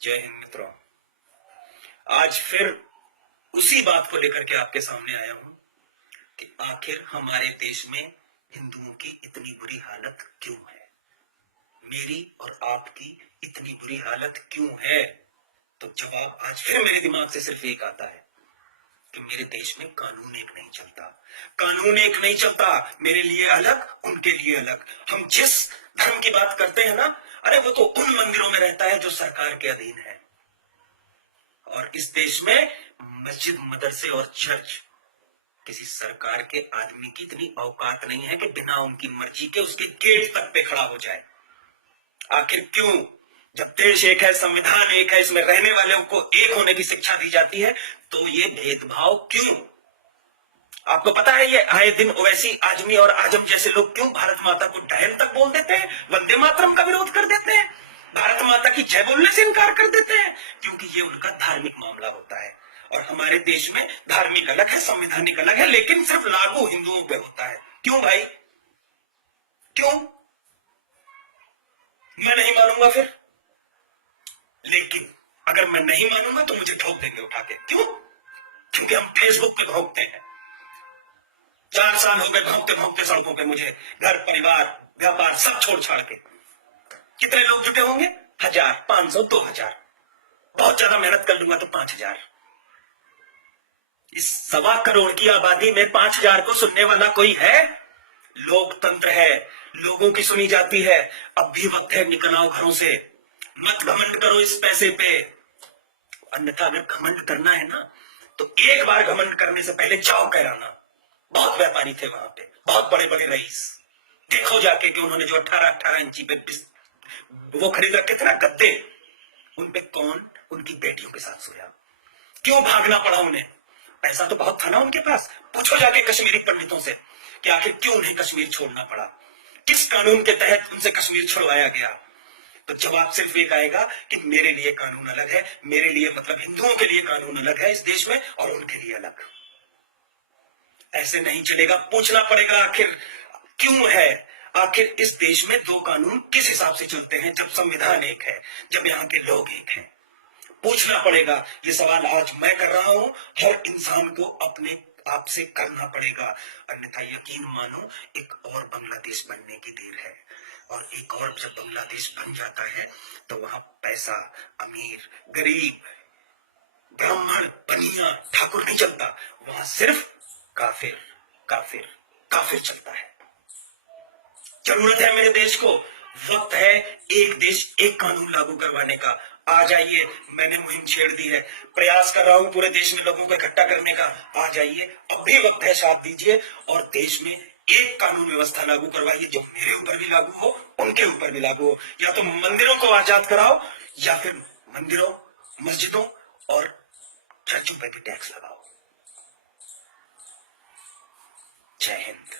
जय हिंद मित्रों। आज फिर उसी बात को लेकर के आपके सामने आया हूं कि आखिर हमारे देश में हिंदुओं की इतनी बुरी हालत क्यों है, मेरी और आपकी इतनी बुरी हालत क्यों है। तो जवाब आज फिर मेरे दिमाग से सिर्फ एक आता है कि मेरे देश में कानून एक नहीं चलता। कानून एक नहीं चलता, मेरे लिए अलग, उनके लिए अलग। हम जिस धर्म की बात करते हैं ना, अरे वो तो उन मंदिरों में रहता है जो सरकार के अधीन है। और इस देश में मस्जिद, मदरसे और चर्च किसी सरकार के आदमी की इतनी औकात नहीं है कि बिना उनकी मर्जी के उसके गेट तक पे खड़ा हो जाए। आखिर क्यों? जब देश एक है, संविधान एक है, इसमें रहने वालों को एक होने की शिक्षा दी जाती है, तो ये भेदभाव क्यों? आपको पता है ये आए दिन ओवैसी, आजमी और आजम जैसे लोग क्यों भारत माता को डायन तक बोल देते हैं, वंदे मातरम का विरोध कर देते हैं, भारत माता की जय बोलने से इनकार कर देते हैं? क्योंकि ये उनका धार्मिक मामला होता है। और हमारे देश में धार्मिक अलग है, संवैधानिक अलग है, लेकिन सिर्फ लागू हिंदुओं पे होता है। क्यों भाई, क्यों? मैं नहीं मानूंगा फिर, लेकिन अगर मैं नहीं मानूंगा तो मुझे ठोक देंगे उठा के। क्यों? क्योंकि हम फेसबुक पे भोंकते हैं। 4 साल हो गए भोंकते भोंकते सड़कों पे मुझे, घर परिवार व्यापार सब छोड़ छाड़ के। कितने लोग जुटे होंगे? 1000, 500, 2000। बहुत ज्यादा मेहनत कर लूंगा तो 5000। इस 1.25 करोड़ की आबादी में 5000 को सुनने वाला कोई है? लोकतंत्र है, लोगों की सुनी जाती है। अब भी वक्त है, निकल आओ घरों से। मत घमंड करो इस पैसे पे, अन्यथा अगर घमंड करना है ना तो एक बार घमंड करने से पहले जाओ कैराना। बहुत व्यापारी थे वहां पे, बहुत बड़े बड़े रईस। देखो जाके कि उन्होंने जो 18-18 इंची पे वो खरीद रखे थे ना गद्दे, उन पे कौन उनकी बेटियों के साथ सोया? क्यों भागना पड़ा उन्हें? पैसा तो बहुत था ना उनके पास। पूछो जाके कश्मीरी पंडितों से कि आखिर क्यों उन्हें कश्मीर छोड़ना पड़ा, किस कानून के तहत उनसे कश्मीर छुड़वाया गया। तो जवाब सिर्फ एक आएगा कि मेरे लिए कानून अलग है, मेरे लिए मतलब हिंदुओं के लिए कानून अलग है इस देश में, और उनके लिए अलग। ऐसे नहीं चलेगा, पूछना पड़ेगा आखिर क्यों है। आखिर इस देश में 2 कानून किस हिसाब से चलते हैं जब संविधान एक है, जब यहाँ के लोग एक हैं? पूछना पड़ेगा। ये सवाल आज मैं कर रहा हूं, हर इंसान को अपने आप से करना पड़ेगा। अन्यथा यकीन मानो एक और बांग्लादेश बनने की देर है। और एक और जब बांग्लादेश बन जाता है तो वहां पैसा, अमीर, गरीब, ब्राह्मण, बनिया, ठाकुर नहीं चलता। वहां सिर्फ काफिर, काफिर, काफिर चलता है। जरूरत है मेरे देश को, वक्त है एक देश एक कानून लागू करवाने का। आ जाइए, मैंने मुहिम छेड़ दी है, प्रयास कर रहा हूं पूरे देश में लोगों को इकट्ठा करने का। आ जाइए, अब भी वक्त है, साथ दीजिए और देश में एक कानून व्यवस्था लागू करवाइए जो मेरे ऊपर भी लागू हो, उनके ऊपर भी लागू हो। या तो मंदिरों को आजाद कराओ, या फिर मंदिरों, मस्जिदों और चर्चों पर भी टैक्स लगाओ। जय हिंद।